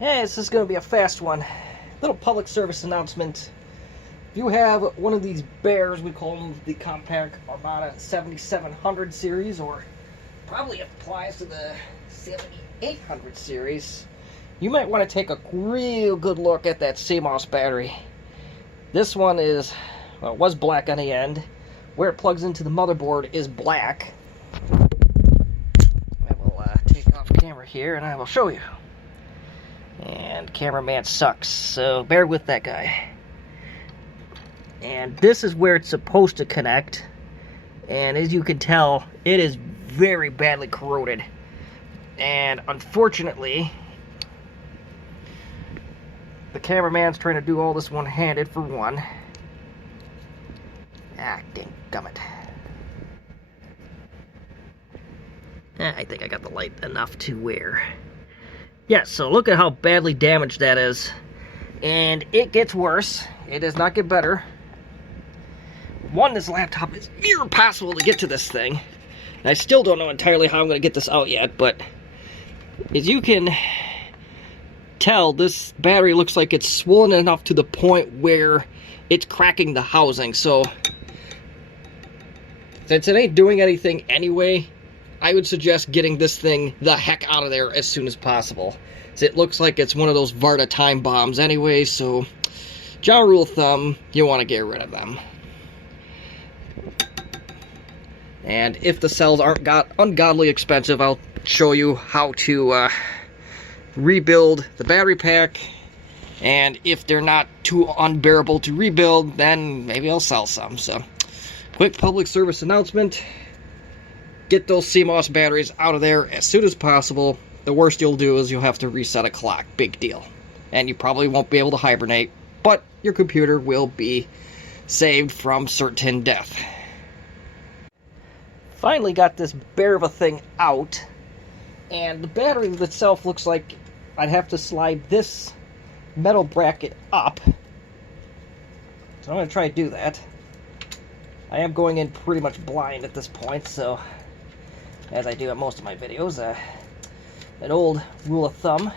Yeah, this is going to be a fast one. Little public service announcement. If you have one of these bears, we call them the Compact Armada 7700 series, or probably applies to the 7800 series, you might want to take a real good look at that CMOS battery. This one is, well, it was black on the end. Where it plugs into the motherboard is black. I will take off camera here and I will show you. And cameraman sucks, so bear with that guy. And this is where it's supposed to connect. And as you can tell, it is very badly corroded. And unfortunately, the cameraman's trying to do all this one-handed for one. Ah, dang gummit. I think I got the light enough to where... Yeah, so look at how badly damaged that is. And it gets worse. It does not get better. One, this laptop is near impossible to get to this thing. I still don't know entirely how I'm going to get this out yet, but as you can tell, this battery looks like it's swollen enough to the point where it's cracking the housing. So, since it ain't doing anything anyway, I would suggest getting this thing the heck out of there as soon as possible. It looks like it's one of those Varda time bombs anyway, so general rule of thumb, you want to get rid of them. And if the cells aren't ungodly expensive, I'll show you how to rebuild the battery pack. And if they're not too unbearable to rebuild, then maybe I'll sell some. So, quick public service announcement. Get those CMOS batteries out of there as soon as possible. The worst you'll do is you'll have to reset a clock. Big deal. And you probably won't be able to hibernate, but your computer will be saved from certain death. Finally got this bear of a thing out, and the battery itself looks like I'd have to slide this metal bracket up. So I'm going to try to do that. I am going in pretty much blind at this point, so as I do at most of my videos, an old rule of thumb,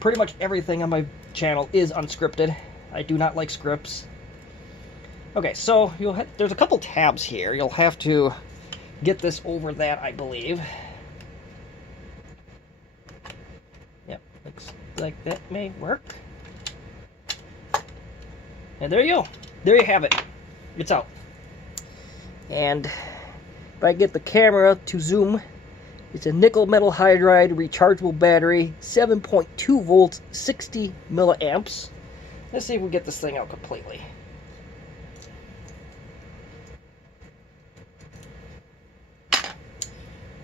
pretty much everything on my channel is unscripted. I do not like scripts. Okay, so there's a couple tabs here. You'll have to get this over that, I believe. Yep, looks like that may work. And there you go. There you have it. It's out. And if I get the camera to zoom, it's a nickel metal hydride rechargeable battery, 7.2 volts, 60 milliamps. Let's see if we get this thing out completely.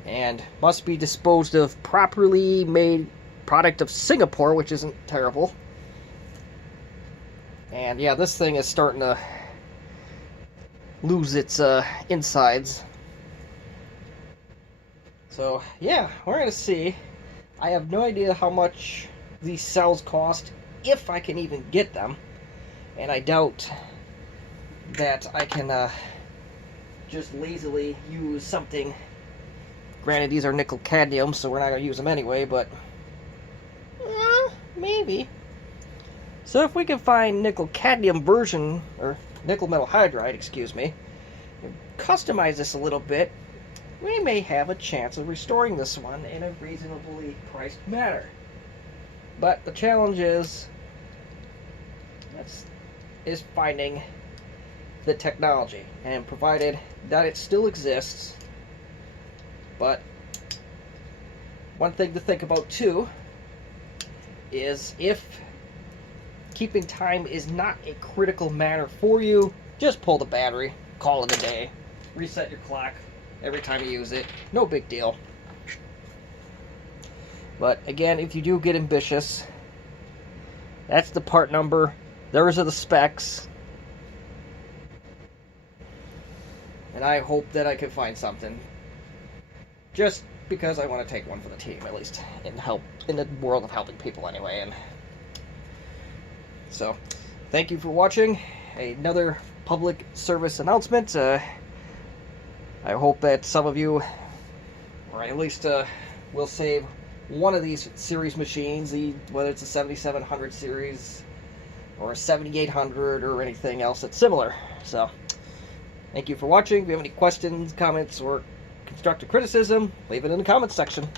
And must be disposed of properly made product of Singapore, which isn't terrible. And yeah, this thing is starting to lose its insides. So yeah, we're gonna see. I have no idea how much these cells cost, if I can even get them, and I doubt that I can just lazily use something. Granted, these are nickel cadmium, so we're not going to use them anyway, but maybe. So if we can find nickel cadmium version, or nickel metal hydride, excuse me, and customize this a little bit, we may have a chance of restoring this one in a reasonably priced manner. But the challenge is finding the technology, and provided that it still exists. But one thing to think about too is if keeping time is not a critical matter for you, just pull the battery, call it a day, reset your clock every time you use it, no big deal. But again, if you do get ambitious, that's the part number, those are the specs, and I hope that I can find something. Just because I want to take one for the team, at least in the world of helping people anyway. And so, thank you for watching another public service announcement. I hope that some of you, or at least will save one of these series machines, whether it's a 7700 series or a 7800 or anything else that's similar. So, thank you for watching. If you have any questions, comments, or constructive criticism, leave it in the comments section.